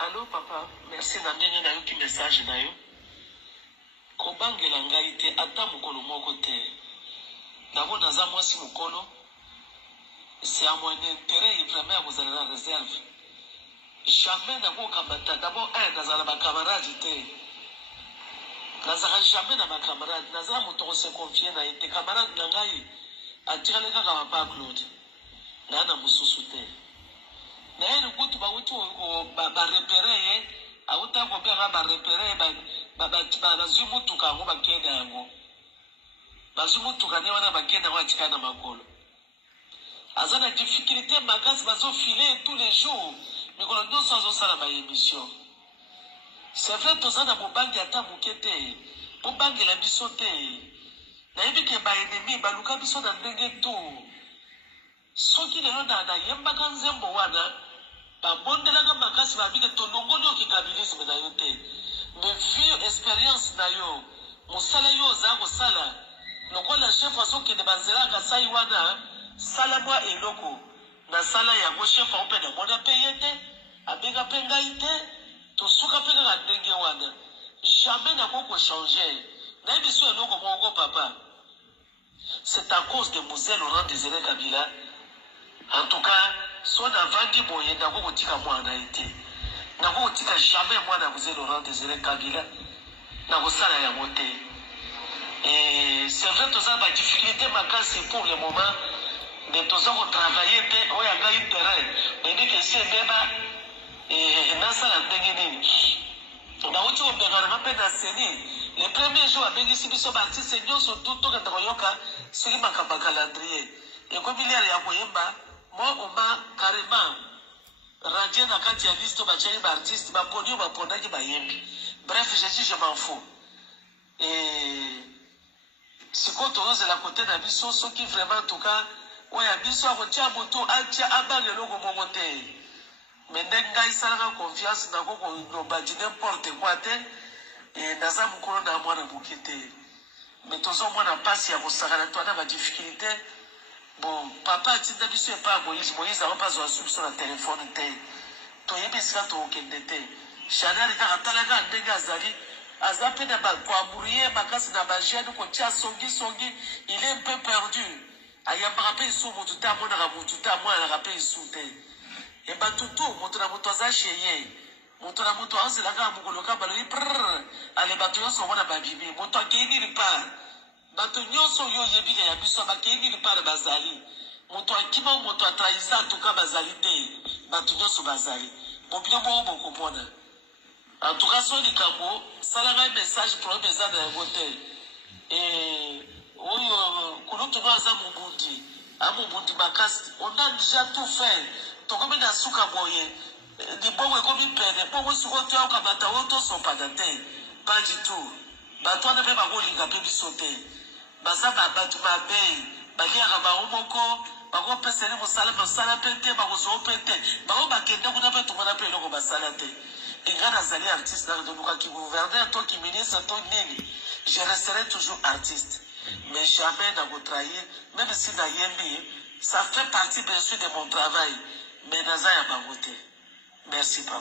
Allô papa, merci na ndenge na yo ki message na yo. Kobangela ngai te ata mokolo moko te. D'abord naza mwasi mokolo. C'est à mon intérêt vraiment à vous aller la réserve. Jamais nako kamata. D'abord nazala ma camarade te. Nazala jamais na ma camarade. Nazala moto se confier na ite camarade na ngai. Atira le kaka papa Claude. Na na mususu te. Na yeye kutu ba wutu ba repérer auta ko pera ba repérer ba lazimu tukango bakenda yango. Bazumu tukane wana bakenda kwa chikana makolo. Azana difficulté makasi bazo filer tous les jours. Mais quand nous sommes ça la émission. C'est vrai tous ça na bobangi ata bukete. Bobangi la bisote. Na yebi ke ba ennemi ba luka biso na ndenge to. Soki lelo na yemba kanzembo wana ba bondela ka makasi ba bide to longoli o kikabilisme na yo te. Mais vu expérience na yo, musala yo za ko sala. Lokola chef aso ke de banzela ka sai wana sala mwa eloko. Na sala ya go chef on peut de mona payete, abega penga ite, to suka penga ka ndenge wana. Jamais na ko changer. Na biso eloko moko papa. C'est à cause de Moselle Laurent Désiré Kabila. En tout cas, soit na vandi boye na ko tika mwana ite. Na ko tika jamais mwana Moselle Laurent Désiré Kabila. Na ko sala ya mote. Et c'est vrai que ça a des difficultés pour le moment. De tous ceux qui travaillent, on a gagné le terrain. Mais dès que c'est débat, et dans ça, la dégaine. On a aussi les premiers jours, avec ici, ils sont bâtis, c'est nous, surtout, tout le temps, c'est qui m'a calendrier. Et comme il y a les Amoyemba, moi, on m'a carrément radié dans la liste, artiste, ma podium, ma podium, ma yembi. Bref, j'ai dit, je m'en fous. Et si quand on est à la côté d'un biso, ceux qui vraiment, en tout cas, ouais, un biso a retiré un moto, un tia, un bag, le logo, mon côté. Mais d'un gars, il s'en a confiance, n'a pas qu'on n'importe quoi, et n'a pas qu'on a moins de bouquet. Mais tous en moins n'a pas si à vos sarales, toi, n'a difficulté. Bon, papa, tu n'as biso pas Moïse, Moïse n'a pas besoin de sur le téléphone, toi, il y a des gens qui ont été. Chanel, il a un talaga, un dégât, Zali. Azapé na ba kwa mourir makasi na ba jeune ko tia songi il est un peu perdu aya rappel sou mututa mona ka mututa mona na rappel sou te e ba tutu mutuna mutoza cheye mutuna muto azela ka mukolo ka balori prr ale bato yo so mona ba bibi muto akeni lipa bato nyoso yo yebile ya biso ba keni lipa na bazali muto akima muto atraisa to ka bazali te bato nyoso bazali bobino mo boko mona. En tout cas, sur les camots, ça a un message pour les gens de la beauté. Et oui, quand on va à Mobundi Makas, on a déjà tout fait. Donc, comme il y a souka moyen, les bons comme ils peinent, pour se retrouver au Kabata, auto sont pas datés. Pas du tout. Bah, toi, ne peux pas rouler, il a pu sauter. Bah, ça va, tu vas payer. Bah, il y a un baroumoko, bah, on peut se faire mon salaire pété, bah, on se pété. Bah, on va quitter, on a fait tout le monde appeler le salaté. Et grâce à les artistes qui gouvernent, toi qui ministre, toi nini, je resterai toujours artiste. Mais jamais dans votre trahir, même si dans Yembi, ça fait partie bien sûr de mon travail. Mais dans un, il y a ma beauté. Merci, papa.